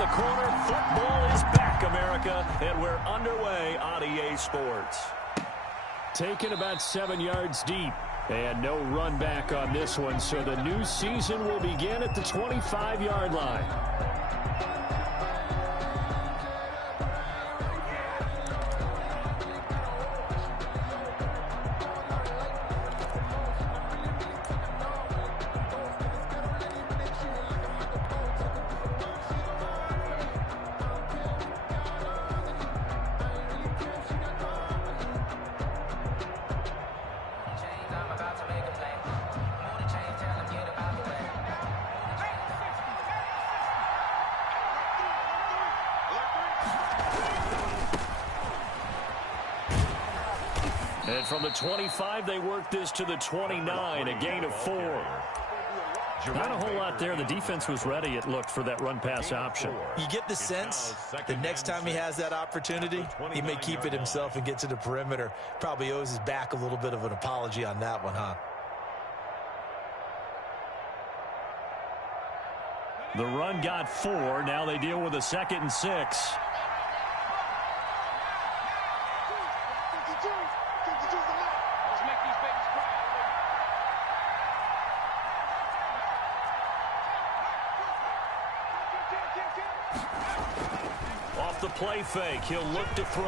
the corner. Football is back, America, and we're underway on EA Sports. Taken about 7 yards deep. And no run back on this one, so the new season will begin at the 25-yard line. And from the 25, they work this to the 29, a gain of 4. Not a whole lot there. The defense was ready, it looked, for that run-pass option. You get the sense the next time he has that opportunity, he may keep it himself and get to the perimeter. Probably owes his back a little bit of an apology on that one, huh? The run got 4. Now they deal with a 2nd and 6. Off the play fake, he'll look to throw.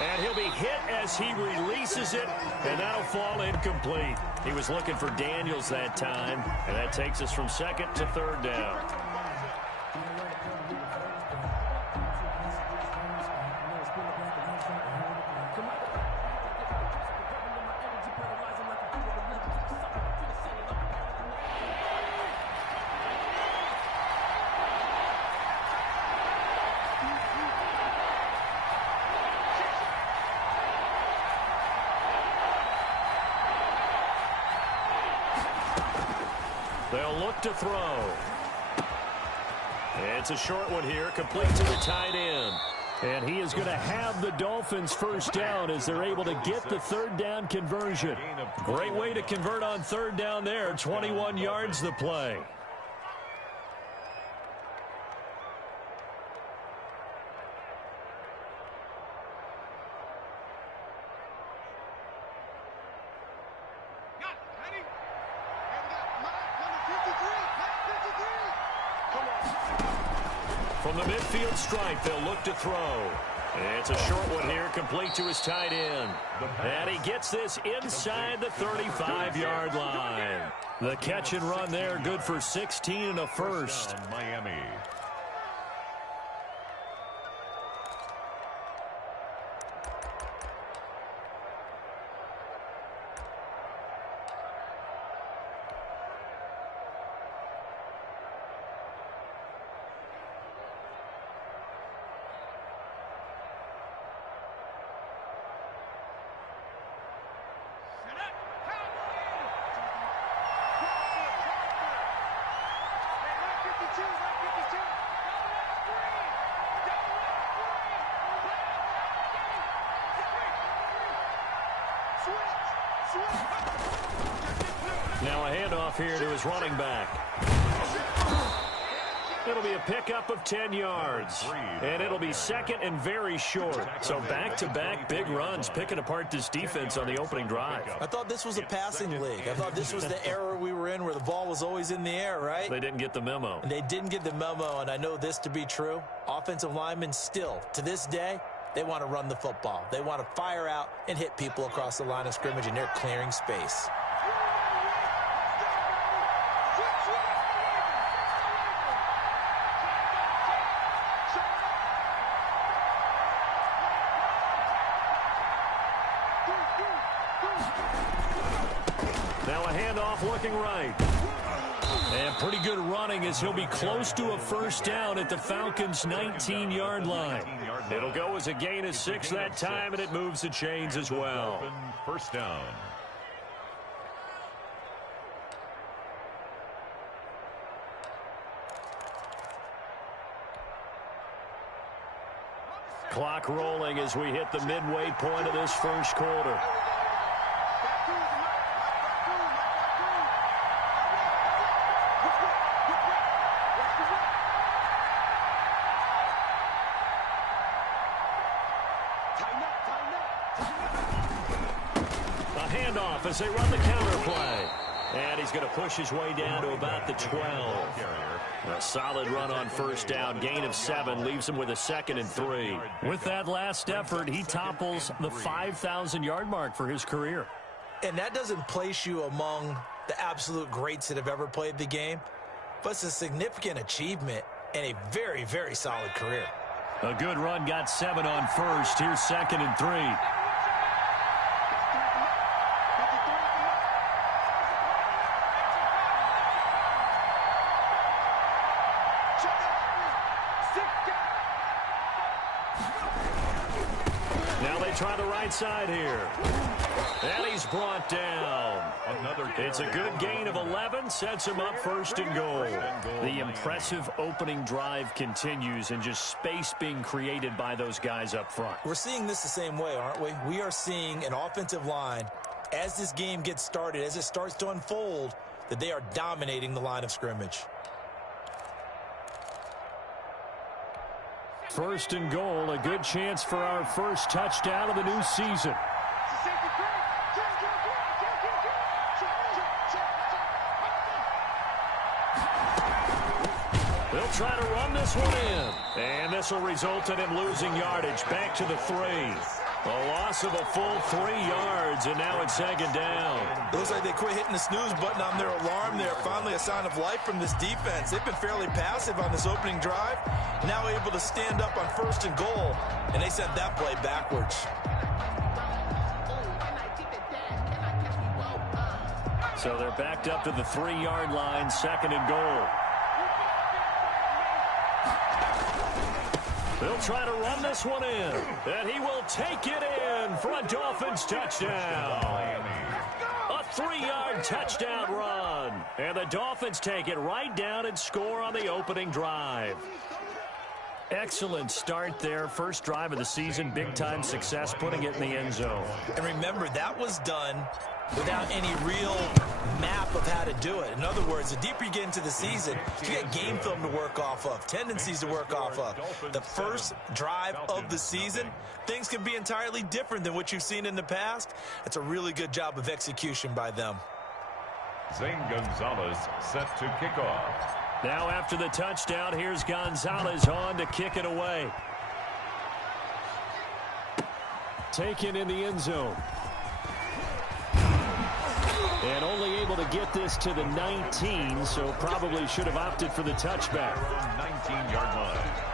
And he'll be hit as he releases it, and that'll fall incomplete. He was looking for Daniels that time, and that takes us from 2nd to 3rd down. They'll look to throw. It's a short one here, complete to the tight end. And he is going to have the Dolphins first down as they're able to get the 3rd down conversion. Great way to convert on 3rd down there. 21 yards the play. From the midfield stripe, they'll look to throw. It's a short one here, complete to his tight end. And he gets this inside the 35-yard line. The catch and run there, good for 16 and a first. Miami. Now a handoff here to his running back. It'll be a pickup of 10 yards. And it'll be 2nd and very short. So back-to-back big runs, picking apart this defense on the opening drive. I thought this was a passing league. I thought this was the era we were in where the ball was always in the air, right? They didn't get the memo. And they didn't get the memo, and I know this to be true. Offensive linemen still, to this day, they want to run the football. They want to fire out and hit people across the line of scrimmage, and they're clearing space. Now a handoff looking right. And pretty good running as he'll be close to a first down at the Falcons' 19-yard line. It'll go as a gain of 6 that time, and it moves the chains as well. First down. Clock rolling as we hit the midway point of this first quarter. A handoff as they run the counter play. And he's going to push his way down to about the 12. A solid run on first down. Gain of 7 leaves him with a 2nd and 3. With that last effort, he topples the 5,000-yard mark for his career. And that doesn't place you among the absolute greats that have ever played the game, but it's a significant achievement and a very, very solid career. A good run got 7 on first. Here's 2nd and 3. Try the right side here. And he's brought down. It's a good gain of 11. Sets him up 1st and goal. The impressive opening drive continues, and just space being created by those guys up front. We're seeing this the same way, aren't we? We are seeing an offensive line, as this game gets started, as it starts to unfold, that they are dominating the line of scrimmage. 1st and goal, a good chance for our first touchdown of the new season. They'll try to run this one in. And this will result in him losing yardage. Back to the 3. A loss of a full 3 yards, and now it's 2nd down. It looks like they quit hitting the snooze button on their alarm there. Finally a sign of life from this defense. They've been fairly passive on this opening drive. Now able to stand up on 1st and goal, and they sent that play backwards. So they're backed up to the 3-yard line, 2nd and goal. They'll try to run this one in, and he will take it in for a Dolphins touchdown. A 3-yard touchdown run, and the Dolphins take it right down and score on the opening drive. Excellent start there. First drive of the season, big-time success, putting it in the end zone. And remember, that was done without any real map of how to do it. In other words, the deeper you get into the season, you get game film to work off of, tendencies to work off of. The first drive of the season, things can be entirely different than what you've seen in the past. It's a really good job of execution by them. Zane Gonzalez set to kick off. Now after the touchdown, here's Gonzalez on to kick it away. Taken in the end zone. And only able to get this to the 19, so probably should have opted for the touchback. 19-yard line.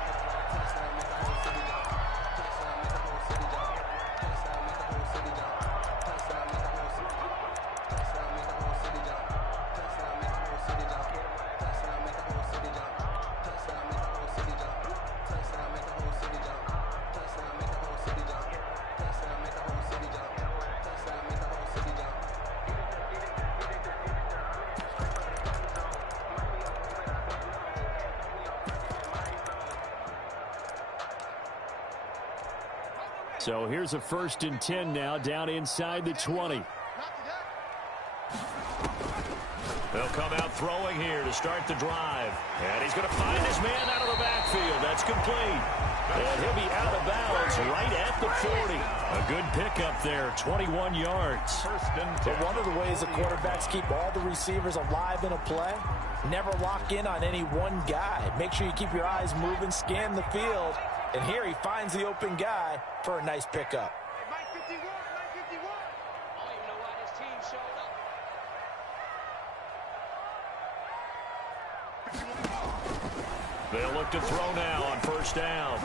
So here's a 1st and 10 now, down inside the 20. They'll come out throwing here to start the drive. And he's going to find his man out of the backfield. That's complete. And he'll be out of bounds right at the 40. A good pickup there, 21 yards. But one of the ways the quarterbacks keep all the receivers alive in a play, never lock in on any one guy. Make sure you keep your eyes moving, scan the field. And here he finds the open guy for a nice pickup. They'll look to throw now on 1st down.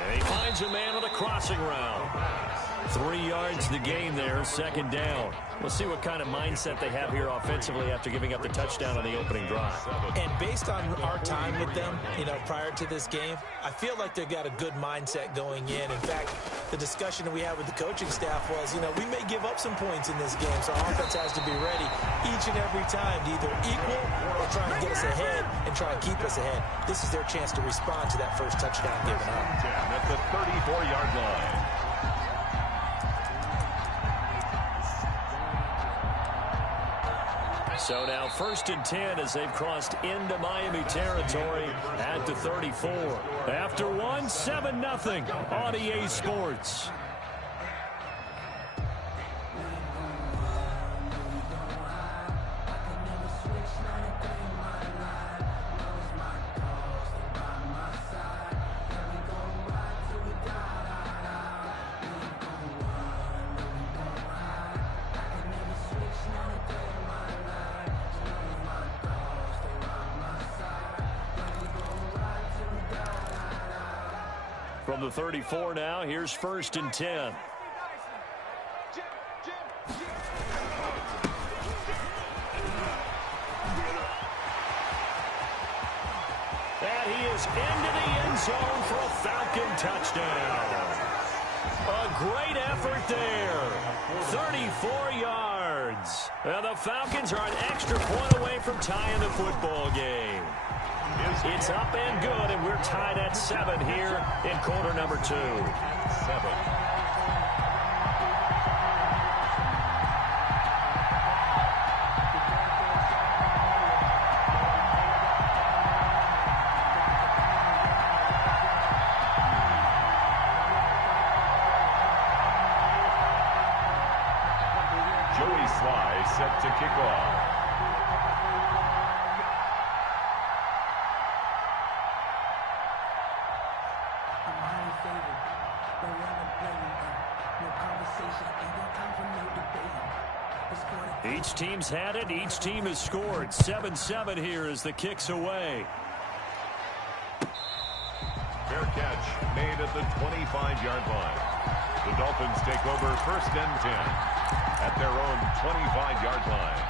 And he finds a man on the crossing route. 3 yards the gain there, 2nd down. We'll see what kind of mindset they have here offensively after giving up the touchdown on the opening drive. And based on our time with them, prior to this game, I feel like they've got a good mindset going in. In fact, the discussion that we had with the coaching staff was, we may give up some points in this game, so our offense has to be ready each and every time to either equal or try and get us ahead and try and keep us ahead. This is their chance to respond to that first touchdown given up. At the 34-yard line. So now 1st and 10 as they've crossed into Miami territory at the 34. After 1, 7-0 on EA Sports. From the 34 now, here's 1st and 10. And he is into the end zone for a Falcon touchdown. A great effort there. 34 yards. And the Falcons are an extra point away from tying the football game. It's up and good, and we're tied at 7 here in quarter number 2. 7. Set to kick off. Each team's had it. Each team has scored. 7-7 here as the kick's away. Fair catch made at the 25-yard line. The Dolphins take over 1st and 10 at their own 25-yard line.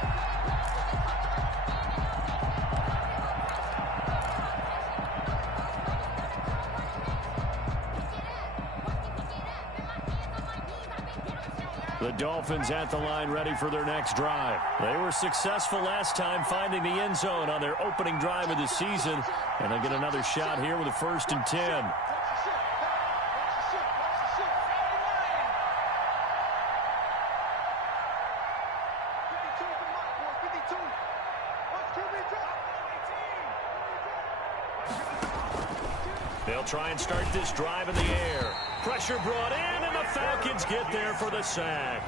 The Dolphins at the line ready for their next drive. They were successful last time finding the end zone on their opening drive of the season. And they'll get another shot here with a 1st and 10. They'll try and start this drive in the air. Pressure brought in, and the Falcons get there for the sack.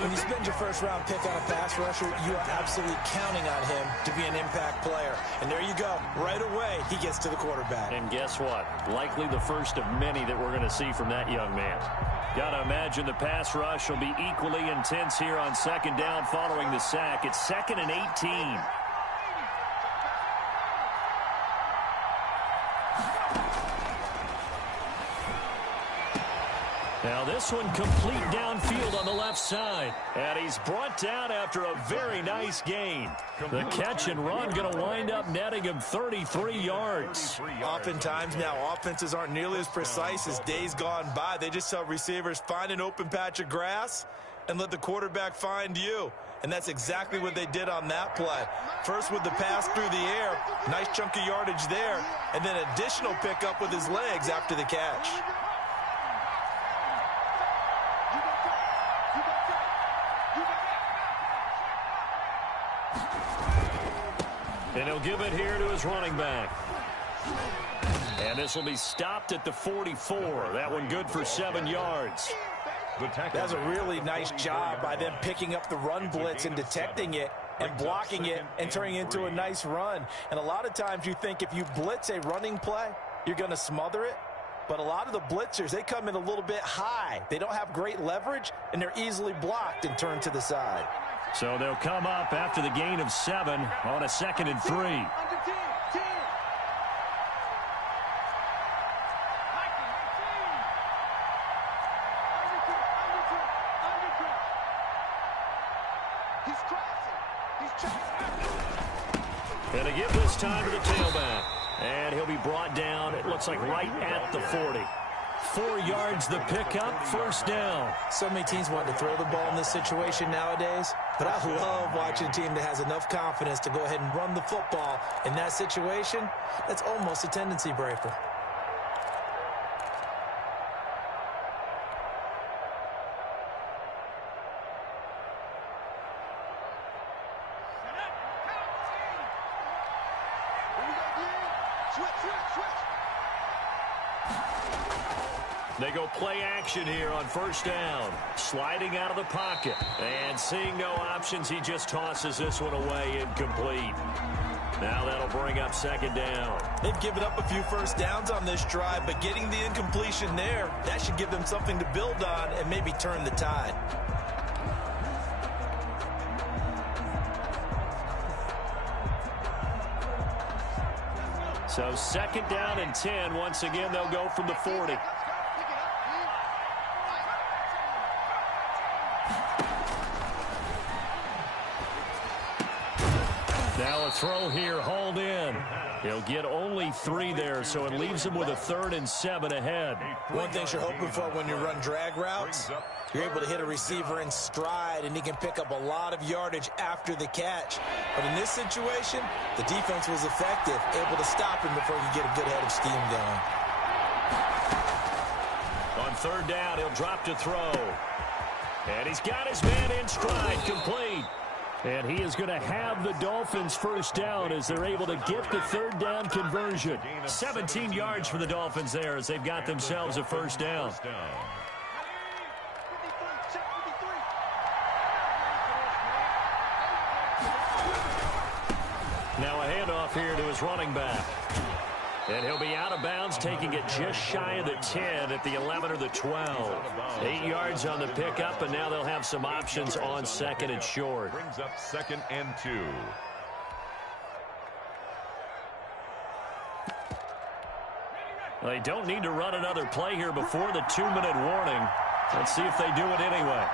When you spend your first-round pick on a pass rusher, you are absolutely counting on him to be an impact player. And there you go. Right away, he gets to the quarterback. And guess what? Likely the first of many that we're going to see from that young man. Got to imagine the pass rush will be equally intense here on 2nd down following the sack. It's 2nd and 18. Now this one complete downfield on the left side. And he's brought down after a very nice gain. The catch and run going to wind up netting him 33 yards. Oftentimes now offenses aren't nearly as precise as days gone by. They just tell receivers, find an open patch of grass and let the quarterback find you. And that's exactly what they did on that play. First with the pass through the air, nice chunk of yardage there, and then additional pickup with his legs after the catch. And he'll give it here to his running back. And this will be stopped at the 44. That one good for 7 yards. That's a really nice job by them picking up the run blitz and detecting it and blocking it and turning it into a nice run. And a lot of times you think if you blitz a running play, you're going to smother it. But a lot of the blitzers, they come in a little bit high. They don't have great leverage, and they're easily blocked and turned to the side. So they'll come up after the gain of 7 on a 2nd and 3. And they give this time to the tailback. And he'll be brought down, it looks like right at the 40. 4 yards the pickup, 1st down. So many teams want to throw the ball in this situation nowadays, but I love watching a team that has enough confidence to go ahead and run the football. In that situation, that's almost a tendency breaker. They go play action here on 1st down. Sliding out of the pocket. And seeing no options, he just tosses this one away incomplete. Now that'll bring up 2nd down. They've given up a few 1st downs on this drive, but getting the incompletion there, that should give them something to build on and maybe turn the tide. So 2nd down and 10. Once again, they'll go from the 40. Now a throw here, hauled in. He'll get only 3 there, so it leaves him with a 3rd and 7 ahead. One thing you're hoping for when you run drag routes, you're able to hit a receiver in stride, and he can pick up a lot of yardage after the catch. But in this situation, the defense was effective, able to stop him before he could get a good head of steam going. On 3rd down, he'll drop to throw. And he's got his man in stride, complete. And he is going to have the Dolphins' 1st down as they're able to get the 3rd down conversion. 17 yards for the Dolphins there as they've got themselves a 1st down. Now a handoff here to his running back. And he'll be out of bounds, taking it just shy of the 10 at the 11 or the 12. 8 yards on the pickup, and now they'll have some options on 2nd and short. Brings up 2nd and 2. They don't need to run another play here before the 2-minute warning. Let's see if they do it anyway.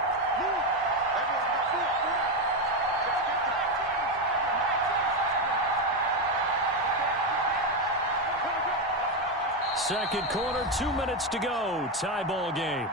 Second quarter, 2 minutes to go. Tie ball game.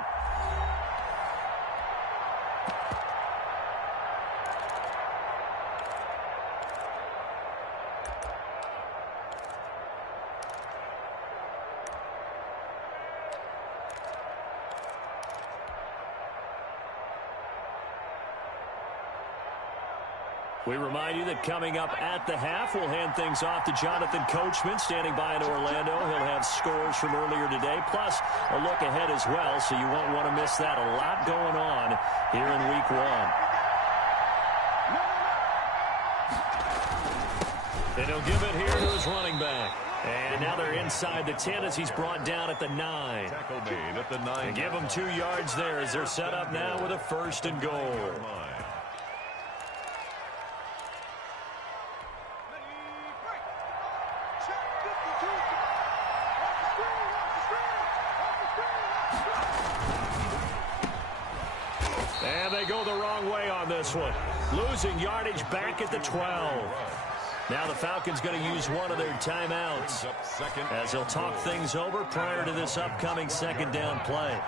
We remind you that coming up at the half, we'll hand things off to Jonathan Coachman, standing by in Orlando. He'll have scores from earlier today, plus a look ahead as well, so you won't want to miss that. A lot going on here in Week 1. And he'll give it here to his running back. And now they're inside the 10 as he's brought down at the 9. Tackle made at the 9. And give him 2 yards there as they're set up now with a 1st and goal. And they go the wrong way on this one. Losing yardage back at the 12. Now the Falcons going to use one of their timeouts as they'll talk things over prior to this upcoming 2nd down play.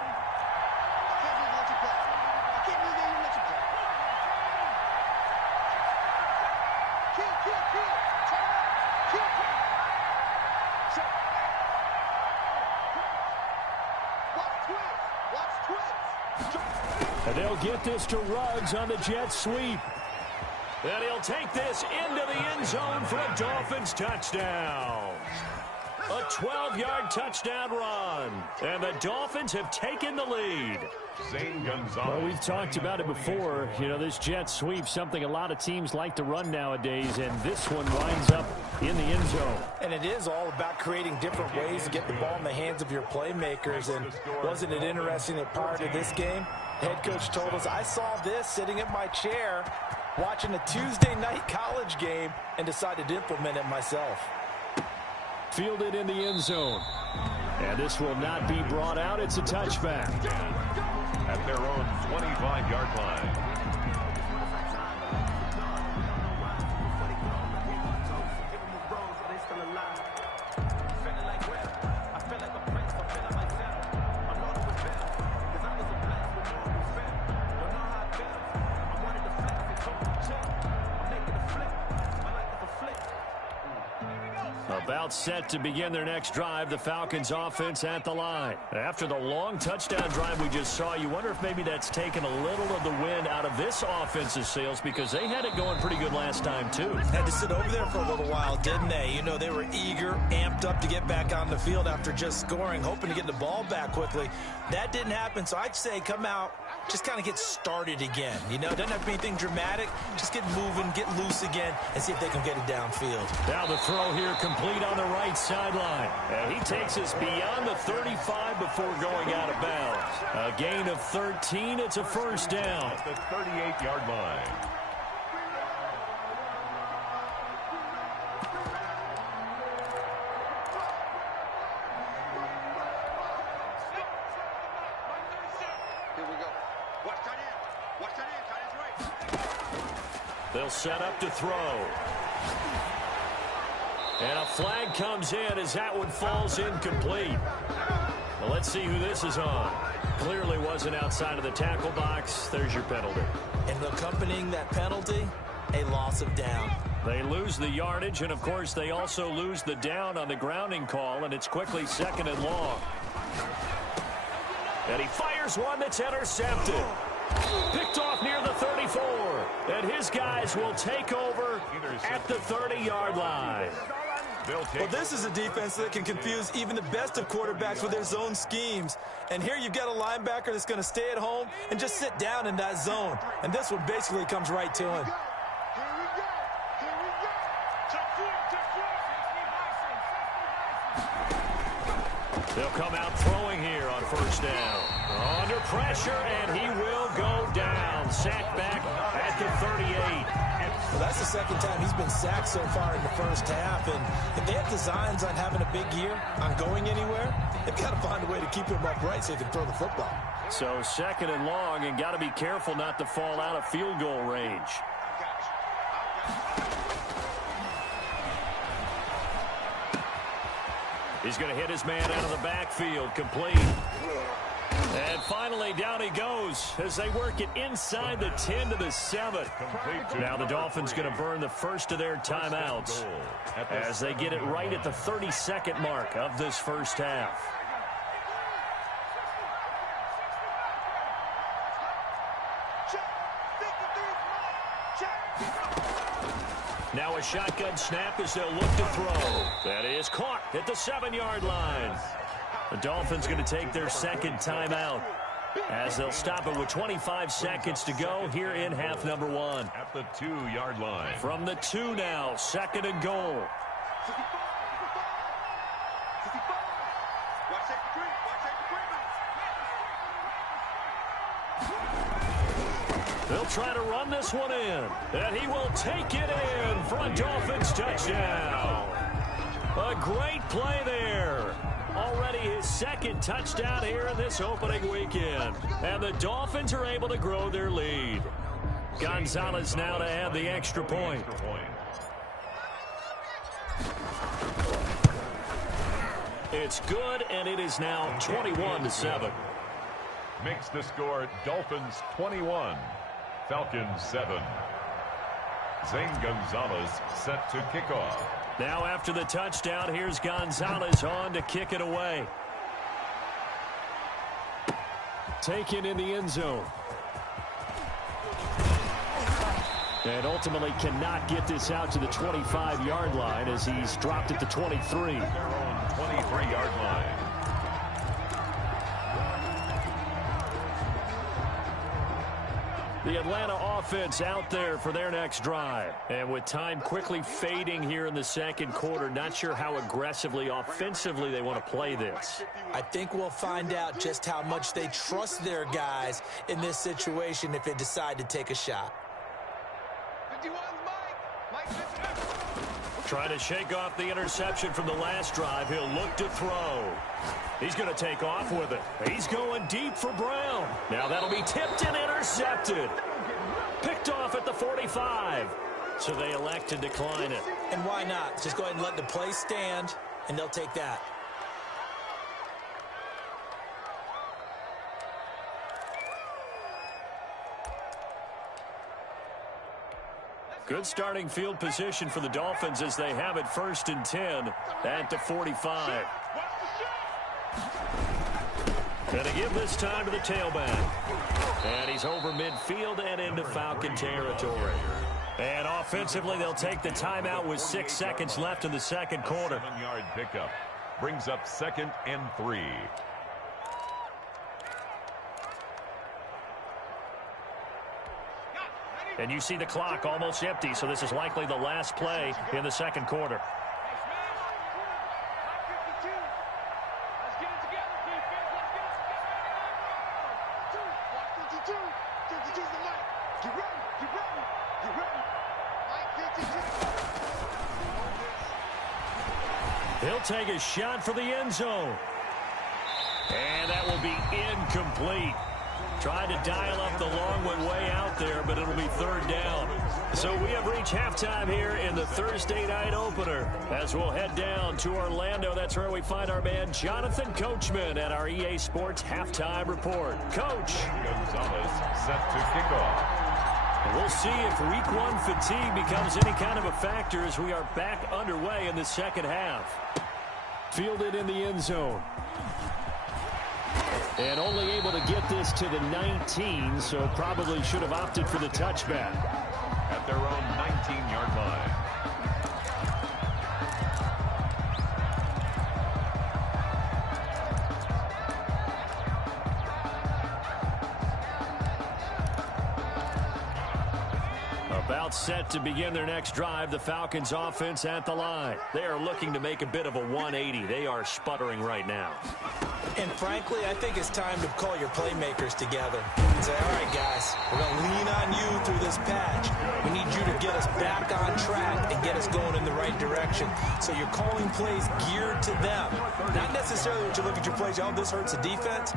And they'll get this to Ruggs on the jet sweep. And he'll take this into the end zone for a Dolphins touchdown. A 12-yard touchdown run. And the Dolphins have taken the lead. Well, we've talked about it before. You know, this jet sweep, something a lot of teams like to run nowadays, and this one winds up in the end zone. And it is all about creating different ways to get the ball in the hands of your playmakers. And wasn't it interesting that prior to this game, head coach told us, I saw this sitting in my chair watching a Tuesday night college game and decided to implement it myself. Fielded in the end zone. And this will not be brought out. It's a touchback. At their own 25-yard line. About set to begin their next drive, the Falcons offense at the line. After the long touchdown drive we just saw, you wonder if maybe that's taken a little of the wind out of this offense's sails because they had it going pretty good last time too. Had to sit over there for a little while, didn't they? You know, they were eager, amped up to get back on the field after just scoring, hoping to get the ball back quickly. That didn't happen, so I'd say come out, just kind of get started again. You know, doesn't have to be anything dramatic. Just get moving, get loose again, and see if they can get it downfield. Now the throw here complete on the right sideline. And he takes us beyond the 35 before going out of bounds. A gain of 13. It's a 1st down. At the 38-yard line. They'll set up to throw. And a flag comes in as that one falls incomplete. Well, let's see who this is on. Clearly wasn't outside of the tackle box. There's your penalty. And accompanying that penalty, a loss of down. They lose the yardage, and, of course, they also lose the down on the grounding call, and it's quickly 2nd and long. And he fires one that's intercepted. Picked off near the 34. And his guys will take over at the 30-yard line. Well, this is a defense that can confuse even the best of quarterbacks with their zone schemes. And here you've got a linebacker that's going to stay at home and just sit down in that zone. And this one basically comes right to him. They'll come out throwing here on 1st down. Under pressure, and he will go down. Sacked back at the 38. Well, that's the 2nd time he's been sacked so far in the 1st half. And if they have designs on having a big year, on going anywhere, they've got to find a way to keep him upright so he can throw the football. So 2nd and long, and got to be careful not to fall out of field goal range. He's going to hit his man out of the backfield, complete. And finally, down he goes as they work it inside the 10 to the 7. Now the Dolphins going to burn the first of their timeouts as they get it right at the 32nd mark of this 1st half. Now a shotgun snap as they'll look to throw. That is caught at the 7-yard line. The Dolphins going to take their 2nd timeout as they'll stop it with 25 seconds to go here in half number 1. At the 2-yard line. From the 2 now, 2nd and goal. They'll try to run this one in, and he will take it in for a Dolphins touchdown. A great play there. Already his 2nd touchdown here in this opening weekend. And the Dolphins are able to grow their lead. Gonzalez now to add the extra point. It's good, and it is now 21-7. Makes the score Dolphins 21. Falcons 7. Zane Gonzalez set to kick off. Now after the touchdown, here's Gonzalez on to kick it away. Taken in the end zone. And ultimately cannot get this out to the 25-yard line as he's dropped it to 23. Their own 23-yard line. The Atlanta offense out there for their next drive. And with time quickly fading here in the 2nd quarter, not sure how aggressively, offensively they want to play this. I think we'll find out just how much they trust their guys in this situation if they decide to take a shot. Trying to shake off the interception from the last drive. He'll look to throw. He's going to take off with it. He's going deep for Brown. Now that'll be tipped and intercepted. Picked off at the 45. So they elect to decline it. And why not? Just go ahead and let the play stand, and they'll take that. Good starting field position for the Dolphins as they have it 1st and 10 at the 45. Going to give this time to the tailback. And he's over midfield and into Falcon territory. And offensively, they'll take the timeout with 6 seconds left in the 2nd quarter. 7-yard pickup brings up 2nd and 3. And you see the clock almost empty, so this is likely the last play in the 2nd quarter. He'll take a shot for the end zone. And that will be incomplete. Trying to dial up the long one way out there, but it'll be third down. So we have reached halftime here in the Thursday night opener. As we'll head down to Orlando, that's where we find our man Jonathan Coachman at our EA Sports Halftime Report. Coach. Gonzalez set to kick off. We'll see if week one fatigue becomes any kind of a factor as we are back underway in the second half. Fielded in the end zone. And only able to get this to the 19, so probably should have opted for the touchback. At their own 19-yard line. About set to begin their next drive, the Falcons offense at the line. They are looking to make a bit of a 180. They are sputtering right now. And frankly, I think it's time to call your playmakers together and say, all right, guys, we're going to lean on you through this patch. We need you to get us back on track and get us going in the right direction. So you're calling plays geared to them. Not necessarily when you look at your plays, oh, this hurts the defense.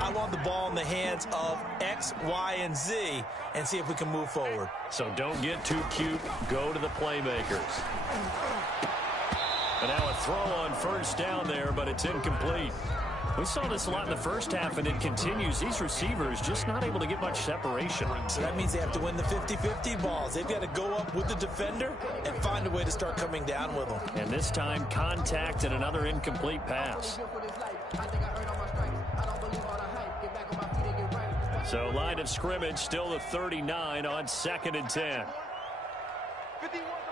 I want the ball in the hands of X, Y, and Z and see if we can move forward. So don't get too cute. Go to the playmakers. And now a throw on first down there, but it's incomplete. We saw this a lot in the first half, and it continues. These receivers just not able to get much separation. So that means they have to win the 50-50 balls. They've got to go up with the defender and find a way to start coming down with them. And this time, contact and another incomplete pass. So line of scrimmage still the 39 on 2nd and 10. 51 to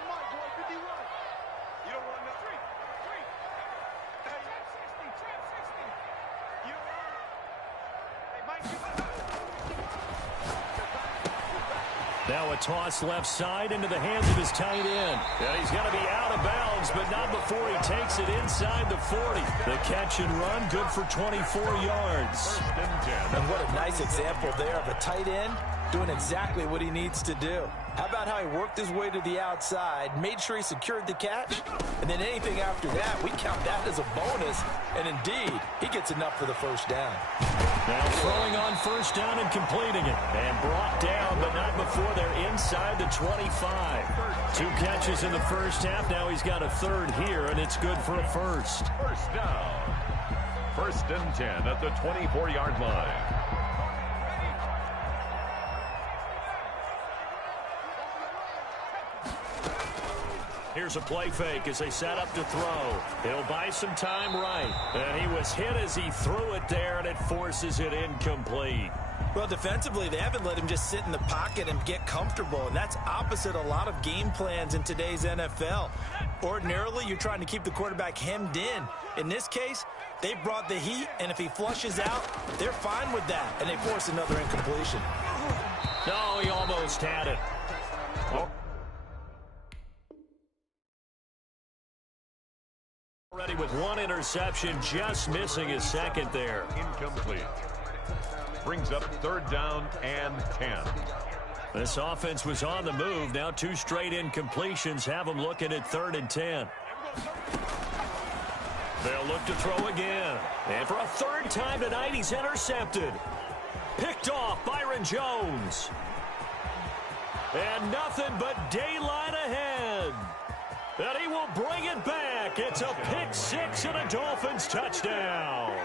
Mike, boy, 51. You don't want no 3. Hey, 60, 60. You don't want Hey, Mike, Now a toss left side into the hands of his tight end. And he's going to be out of bounds, but not before he takes it inside the 40. The catch and run, good for 24 yards. And what a nice example there of a tight end doing exactly what he needs to do. How about how he worked his way to the outside, made sure he secured the catch, and then anything after that, we count that as a bonus. And indeed, he gets enough for the first down. Now throwing on first down and completing it. And brought down, but not before they're inside the 25. 2 catches in the first half. Now he's got a third here, and it's good for a first. First down. 1st and 10 at the 24-yard line. Here's a play fake as they set up to throw. He'll buy some time right. And he was hit as he threw it there, and it forces it incomplete. Well, defensively, they haven't let him just sit in the pocket and get comfortable, and that's opposite a lot of game plans in today's NFL. Ordinarily, you're trying to keep the quarterback hemmed in. In this case, they brought the heat, and if he flushes out, they're fine with that, and they force another incompletion. No, he almost had it. Oh. Already with 1 interception, just missing his second there. Incomplete. Brings up 3rd down and 10. This offense was on the move. Now 2 straight incompletions have them looking at 3rd and 10. They'll look to throw again. And for a 3rd time tonight, he's intercepted. Picked off Byron Jones. And nothing but daylight ahead. And he will bring it back. It's a pick 6 and a Dolphins touchdown.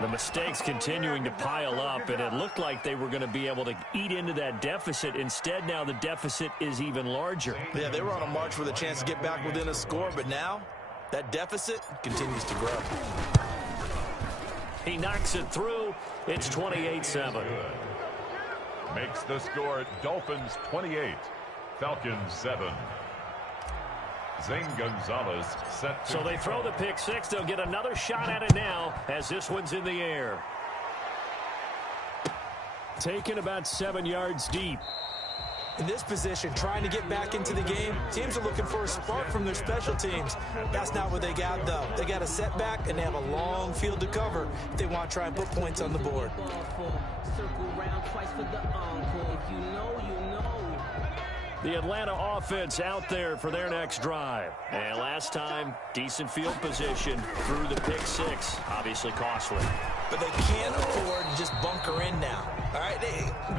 The mistakes continuing to pile up, and it looked like they were going to be able to eat into that deficit. Instead, now the deficit is even larger. Yeah, they were on a march with a chance to get back within a score, but now that deficit continues to grow. He knocks it through. It's 28-7. Makes the score Dolphins 28, Falcons 7. Zane Gonzalez set to... So they throw the pick 6. They'll get another shot at it now as this one's in the air. Taken about 7 yards deep. In this position, trying to get back into the game, teams are looking for a spark from their special teams. That's not what they got, though. They got a setback, and they have a long field to cover if they want to try and put points on the board. The Atlanta offense out there for their next drive. And last time, decent field position through the pick 6. Obviously costly. but they can't afford to just bunker in now. All right,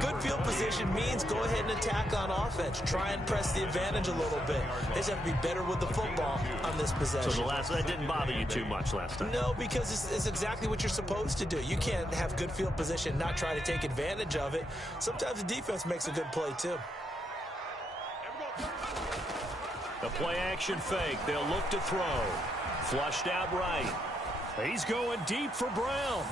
good field position means go ahead and attack on offense. Try and press the advantage a little bit. They just have to be better with the football on this possession. So that didn't bother you too much last time? No, because it's exactly what you're supposed to do. You can't have good field position and not try to take advantage of it. Sometimes the defense makes a good play, too. The play-action fake. They'll look to throw. Flushed out right. He's going deep for Brown.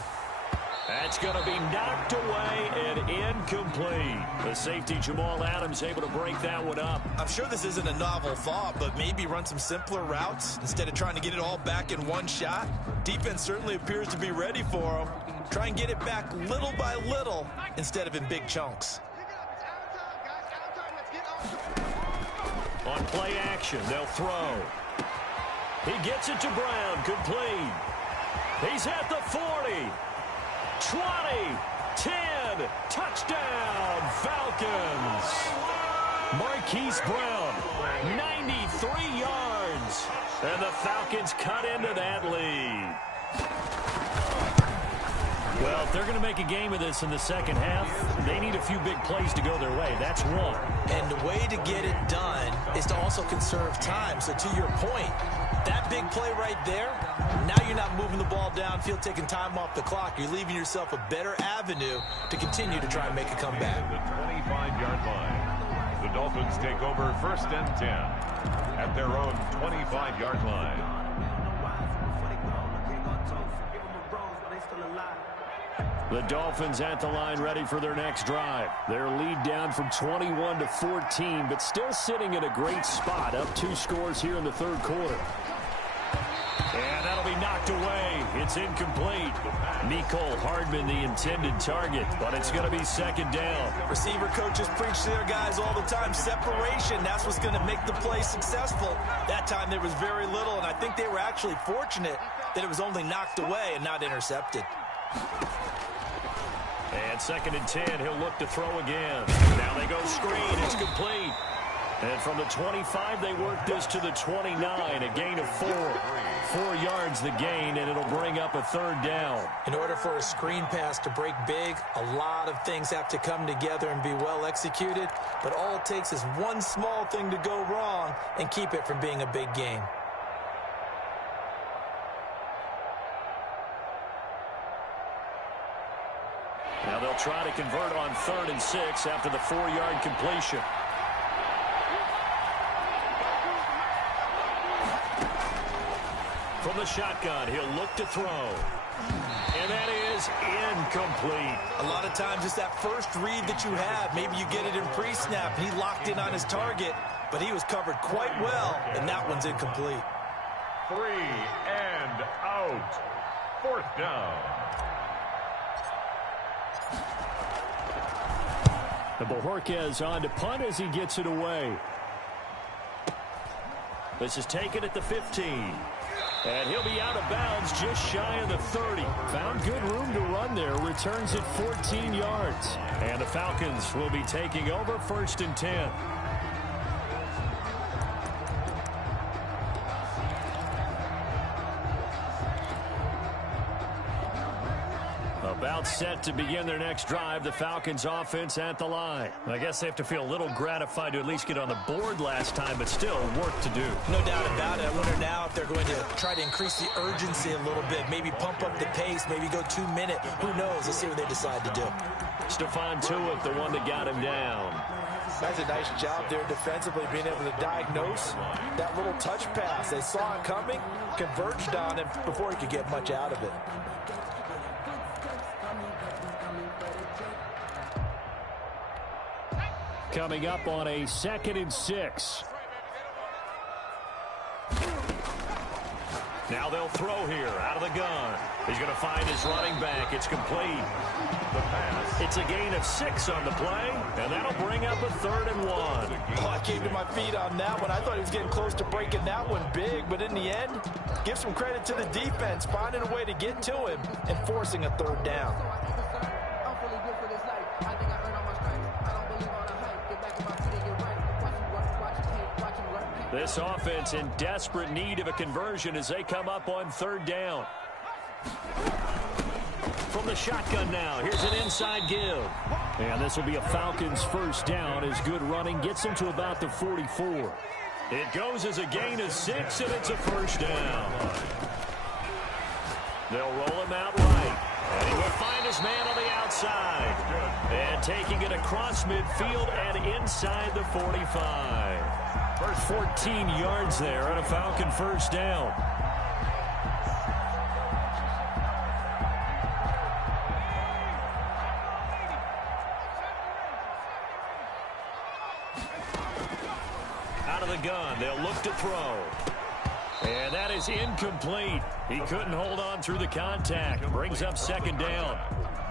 That's going to be knocked away and incomplete. The safety, Jamal Adams, able to break that one up. I'm sure this isn't a novel thought, but maybe run some simpler routes instead of trying to get it all back in one shot. Defense certainly appears to be ready for him. Try and get it back little by little instead of in big chunks. On play action, they'll throw. He gets it to Brown, complete. He's at the 40. 20, 10, touchdown, Falcons. Marquise Brown, 93 yards. And the Falcons cut into that lead. Well, if they're going to make a game of this in the second half, they need a few big plays to go their way. That's one. And the way to get it done is to also conserve time. So to your point, that big play right there, now you're not moving the ball downfield, taking time off the clock. You're leaving yourself a better avenue to continue to try and make a comeback. The 25-yard line. The Dolphins take over 1st and 10 at their own 25-yard line. The Dolphins at the line ready for their next drive. Their lead down from 21 to 14, but still sitting at a great spot, up 2 scores here in the third quarter. And that'll be knocked away. It's incomplete. Nicole Hardman, the intended target, but it's going to be second down. Receiver coaches preach to their guys all the time. Separation, that's what's going to make the play successful. That time there was very little, and I think they were actually fortunate that it was only knocked away and not intercepted. And 2nd and 10, he'll look to throw again. Now they go screen. It's complete. And from the 25, they work this to the 29, a gain of 4. 4 yards the gain, and it'll bring up a 3rd down. In order for a screen pass to break big, a lot of things have to come together and be well executed. But all it takes is one small thing to go wrong and keep it from being a big gain. Now they'll try to convert on 3rd and 6 after the 4-yard completion. From the shotgun, he'll look to throw. And that is incomplete. A lot of times it's that first read that you have. Maybe you get it in pre-snap. He locked in on his target, but he was covered quite well, and that one's incomplete. 3 and out. 4th down. The Bojorquez on to punt as he gets it away. This is taken at the 15. And he'll be out of bounds just shy of the 30. Found good room to run there. Returns it 14 yards. And the Falcons will be taking over 1st and 10. About set to begin their next drive. The Falcons offense at the line. I guess they have to feel a little gratified to at least get on the board last time, but still work to do. No doubt about it. I wonder now if they're going to try to increase the urgency a little bit, maybe pump up the pace, maybe go 2-minute. Who knows? Let's see what they decide to do. Stephon Tuitt, the one that got him down. That's a nice job there defensively, being able to diagnose that little touch pass. They saw it coming, converged on him before he could get much out of it. Coming up on a 2nd and 6. Now they'll throw here out of the gun. He's going to find his running back. It's complete. The pass. It's a gain of 6 on the play, and that'll bring up a 3rd and 1. Oh, I came to my feet on that one. I thought he was getting close to breaking that one big, but in the end, give some credit to the defense, finding a way to get to him and forcing a 3rd down. This offense in desperate need of a conversion as they come up on 3rd down. from the shotgun now. Here's an inside give. And this will be a Falcons first down as good running gets them to about the 44. It goes as a gain of 6, and it's a first down. They'll roll him out right. And he will find his man on the outside. And taking it across midfield and inside the 45. 14 yards there on a Falcon first down. Out of the gun, they'll look to throw. And that is incomplete. He couldn't hold on through the contact. Brings up second down.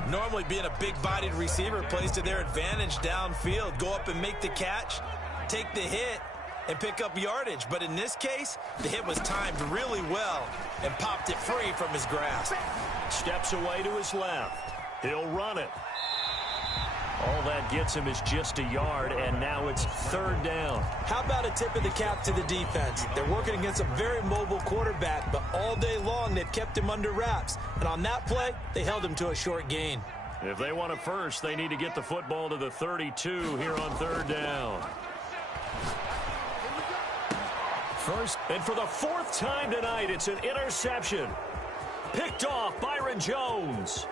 Normally being a big-bodied receiver plays to their advantage downfield. Go up and make the catch, take the hit, and pick up yardage. But in this case, the hit was timed really well and popped it free from his grasp. Steps away to his left. He'll run it. All that gets him is just a yard, and now it's third down. How about a tip of the cap to the defense? They're working against a very mobile quarterback, but all day long they've kept him under wraps. And on that play, they held him to a short gain. If they want it first, they need to get the football to the 32 here on third down. First, and for the fourth time tonight, it's an interception. Picked off Byron Jones.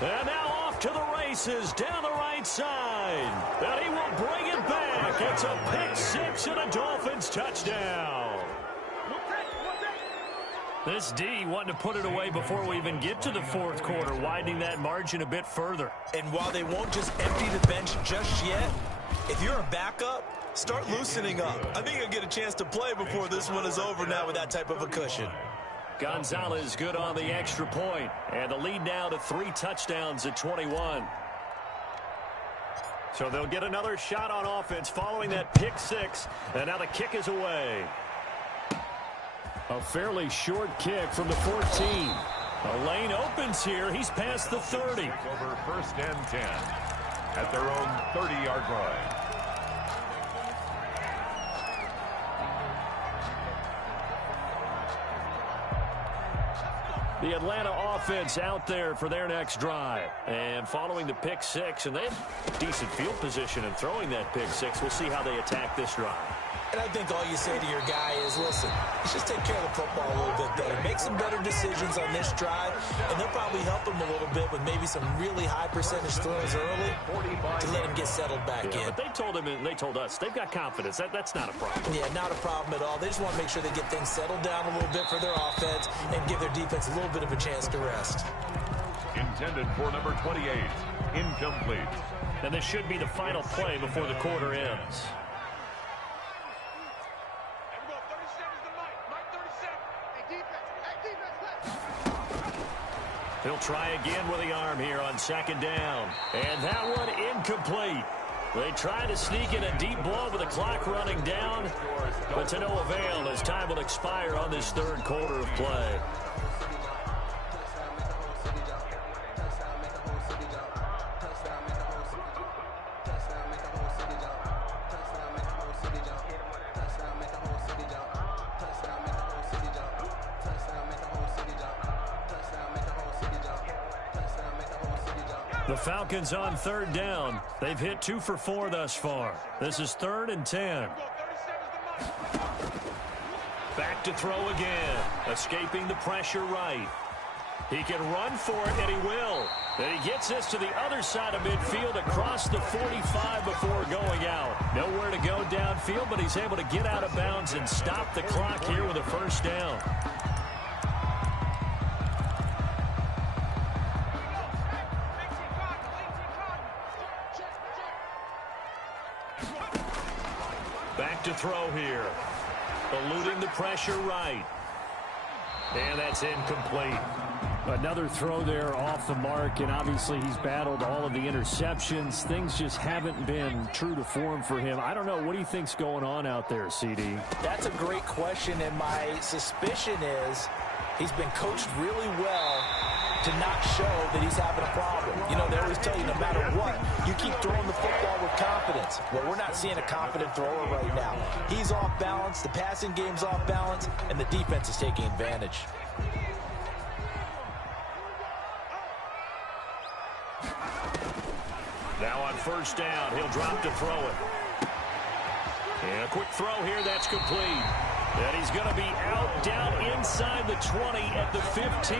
And now off to the races down the right side. And he will bring it back. It's a pick six and a Dolphins touchdown. This D wanting to put it away before we even get to the fourth quarter, widening that margin a bit further. And while they won't just empty the bench just yet, if you're a backup, start loosening up. I think you'll get a chance to play before this one is over now with that type of a cushion. Gonzalez good on the extra point, and the lead now to 3 touchdowns at 21. So they'll get another shot on offense following that pick six, and now the kick is away. A fairly short kick from the 14. A lane opens here. He's past the 30. Over first and 10 at their own 30-yard line. The Atlanta offense out there for their next drive. And following the pick six, and they have decent field position in throwing that pick six. We'll see how they attack this drive. And I think all you say to your guy is, listen, let's just take care of the football a little bit better. Make some better decisions on this drive, and they'll probably help him a little bit with maybe some really high percentage throws early to let him get settled back in. But they told him and they told us they've got confidence. That's not a problem. Yeah, not a problem at all. They just want to make sure they get things settled down a little bit for their offense and give their defense a little bit of a chance to rest. Intended for number 28. Incomplete. And this should be the final play before the quarter ends. He'll try again with the arm here on second down. And that one incomplete. They try to sneak in a deep blow with the clock running down, but to no avail as time will expire on this third quarter of play. The Falcons on third down. They've hit 2 for 4 thus far. This is 3rd and 10. Back to throw again. Escaping the pressure right. He can run for it, and he will. And he gets this to the other side of midfield across the 45 before going out. Nowhere to go downfield, but he's able to get out of bounds and stop the clock here with a first down. Back to throw here. Eluding the pressure right. And that's incomplete. Another throw there off the mark, and obviously he's battled all of the interceptions. Things just haven't been true to form for him. I don't know. What do you think's going on out there, CD? That's a great question, and my suspicion is he's been coached really well to not show that he's having a problem. You know, they always tell you no matter what, you keep throwing the football with confidence. Well, we're not seeing a confident thrower right now. He's off balance, the passing game's off balance, and the defense is taking advantage. Now on first down, he'll drop to throw it. And a quick throw here, that's complete. And he's going to be out down inside the 20 at the 15.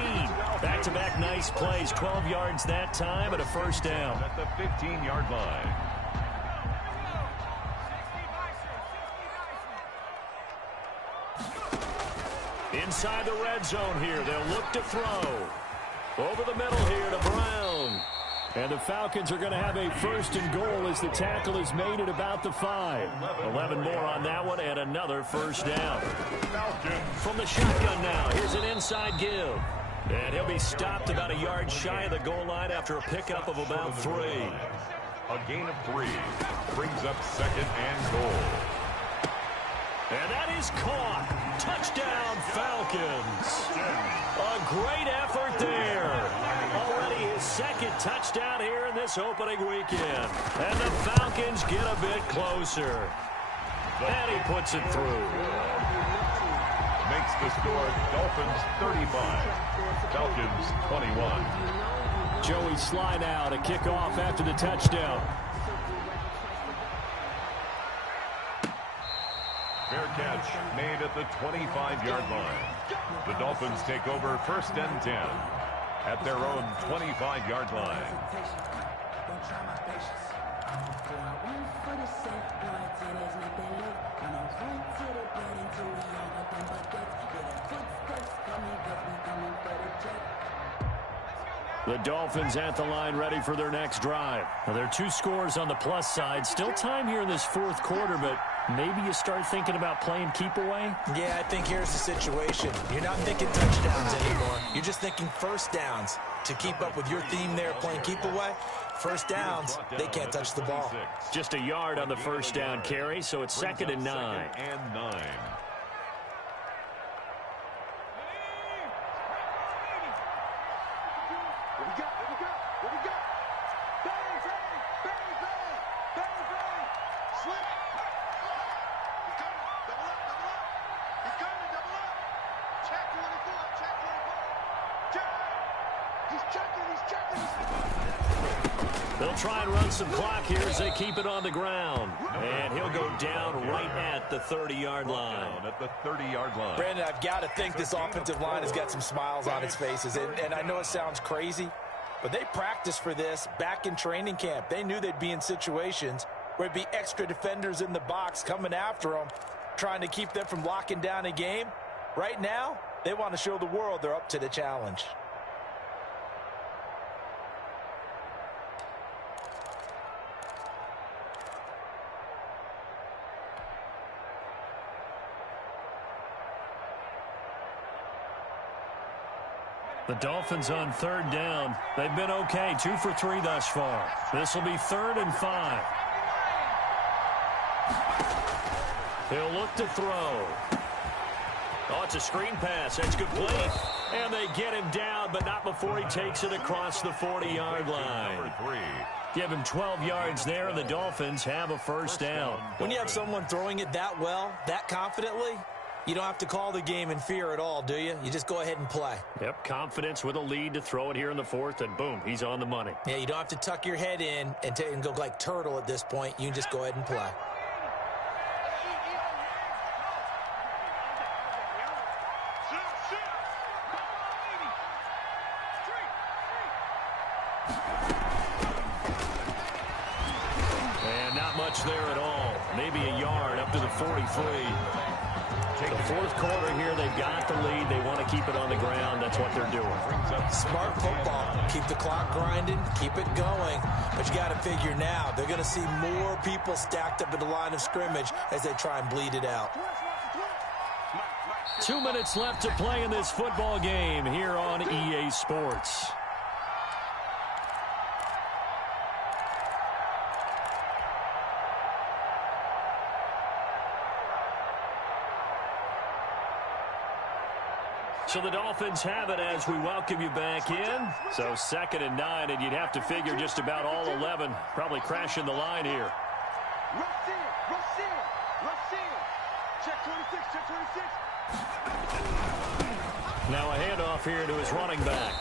Back-to-back nice plays, 12 yards that time and a first down. At the 15-yard line. Inside the red zone here, they'll look to throw. Over the middle here to Brown. And the Falcons are going to have a first and goal as the tackle is made at about the 5. 11 more on that one and another first down. From the shotgun now, here's an inside give. And he'll be stopped about a yard shy of the goal line after a pickup of about 3. A gain of 3 brings up second and goal. And that is caught. Touchdown, Falcons. A great effort there. Already his second touchdown here in this opening weekend. And the Falcons get a bit closer. And he puts it through. Makes the score Dolphins 35, Falcons 21. Joey Sly now to kick off after the touchdown. Fair catch made at the 25-yard line. The Dolphins take over first and 10 at their own 25-yard line. The Dolphins at the line ready for their next drive. Well, there are 2 scores on the plus side. Still time here in this fourth quarter, but maybe you start thinking about playing keep away? Yeah, I think here's the situation. You're not thinking touchdowns anymore. You're just thinking first downs. To keep up with your theme there, playing keep away, first downs, they can't touch the ball. Just a yard on the first down carry, so it's second and 9. They'll try and run some clock here as they keep it on the ground. And he'll go down right at the 30-yard line. At the 30-yard line. Brandon, I've got to think this offensive line has got some smiles on its faces. And I know it sounds crazy, but they practiced for this back in training camp. They knew they'd be in situations where there'd be extra defenders in the box coming after them, trying to keep them from locking down a game. Right now, they want to show the world they're up to the challenge. The Dolphins on third down. They've been okay, 2 for 3 thus far. This will be 3rd and 5. He'll look to throw. Oh, it's a screen pass. That's complete. And they get him down, but not before he takes it across the 40-yard line. Give him 12 yards there, and the Dolphins have a first down. When you have someone throwing it that well, that confidently, you don't have to call the game in fear at all, do you? You just go ahead and play. Yep, confidence with a lead to throw it here in the 4th, and boom, he's on the money. Yeah, you don't have to tuck your head in and go like turtle at this point. You can just go ahead and play. And not much there at all. Maybe a yard up to the 43. The 4th quarter here, they've got the lead. They want to keep it on the ground. That's what they're doing. Smart football. Keep the clock grinding. Keep it going. But you got to figure now, they're going to see more people stacked up at the line of scrimmage as they try and bleed it out. 2 minutes left to play in this football game here on EA Sports. So the Dolphins have it as we welcome you back in. So 2nd and 9, and you'd have to figure just about all 11 probably crashing the line here. Check 26, check 26. Now a handoff here to his running back.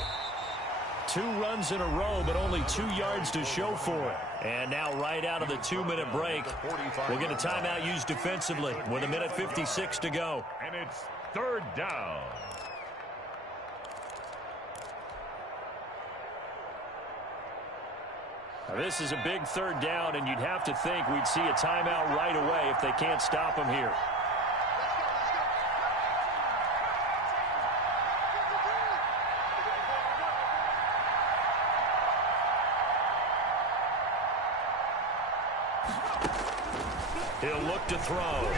2 runs in a row, but only 2 yards to show for it. And now right out of the 2-minute break, we'll get a timeout used defensively with 1:56 to go. And it's 3rd down. Now, this is a big 3rd down, and you'd have to think we'd see a timeout right away if they can't stop him here. He'll look to throw.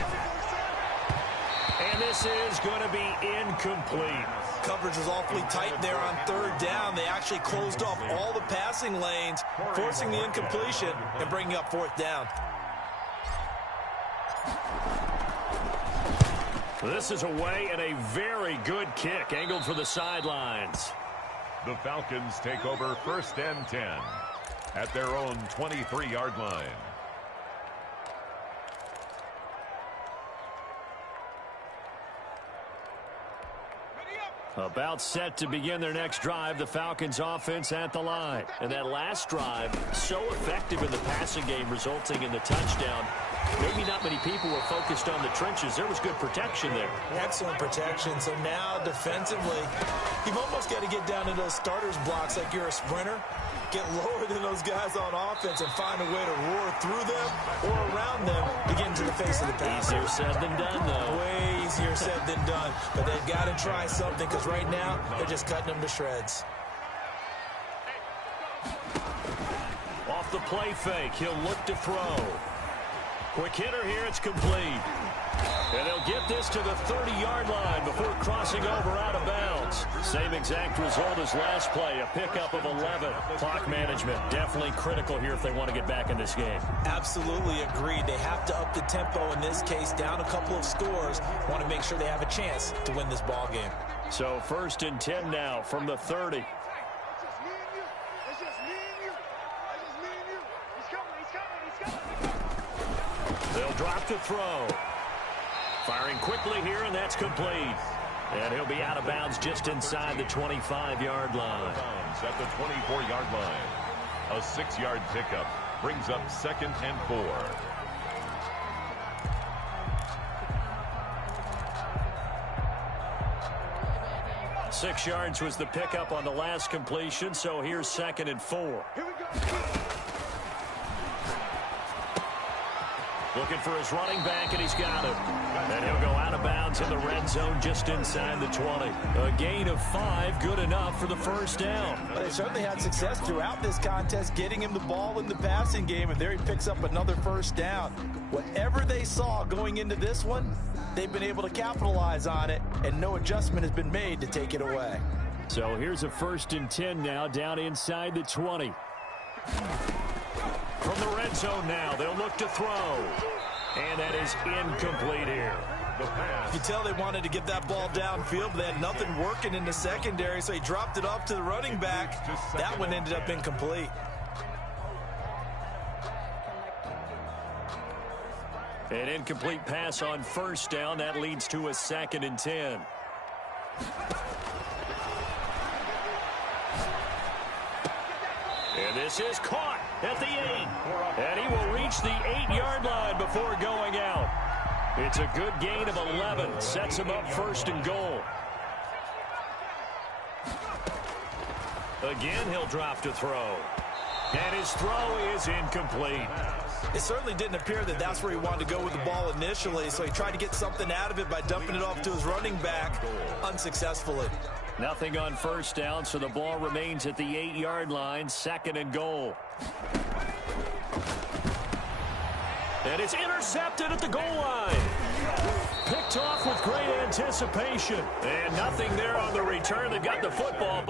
And this is going to be incomplete. Coverage was awfully tight there on 3rd down. They actually closed off all the passing lanes, forcing the incompletion and bringing up 4th down. This is away and a very good kick angled for the sidelines. The Falcons take over 1st and 10 at their own 23-yard line. About set to begin their next drive, the Falcons offense at the line. And that last drive, so effective in the passing game, resulting in the touchdown. Maybe not many people were focused on the trenches. There was good protection there. Excellent protection. So now defensively, you've almost got to get down into those starters blocks like you're a sprinter. Get lower than those guys on offense and find a way to roar through them or around them to get into the face of the pass. Easier said than done, though. Way easier said than done. But they've got to try something because right now they're just cutting them to shreds. Off the play fake, he'll look to throw. Quick hitter here, it's complete. And they'll get this to the 30-yard line before crossing over out of bounds. Same exact result as last play, a pickup of 11. Clock management, definitely critical here if they want to get back in this game. Absolutely agreed. They have to up the tempo in this case, down a couple of scores. Want to make sure they have a chance to win this ball game. So 1st and 10 now from the 30. They'll drop to throw. Firing quickly here, and that's complete. And he'll be out of bounds just inside the 25-yard line. At the 24-yard line. A 6-yard pickup brings up 2nd and 4. Six yards was the pickup on the last completion, so here's 2nd and 4. Looking for his running back, and he's got it. And he'll go out of bounds in the red zone just inside the 20. A gain of 5, good enough for the 1st down. But they certainly had success throughout this contest, getting him the ball in the passing game, and there he picks up another 1st down. Whatever they saw going into this one, they've been able to capitalize on it, and no adjustment has been made to take it away. So here's a 1st and 10 now, down inside the 20. From the red zone now, they'll look to throw. And that is incomplete here. You tell they wanted to get that ball downfield, but they had nothing working in the secondary, so he dropped it off to the running back. That one ended up incomplete. An incomplete pass on 1st down. That leads to a 2nd and 10. And this is caught at the 8. And he will reach the 8-yard line before going out. It's a good gain of 11. Sets him up 1st and goal. Again, he'll drop to throw. And his throw is incomplete. It certainly didn't appear that that's where he wanted to go with the ball initially, so he tried to get something out of it by dumping it off to his running back unsuccessfully. Nothing on 1st down, so the ball remains at the 8-yard line, 2nd and goal. And it's intercepted at the goal line. Picked off with great anticipation. And nothing there on the return. They've got the football.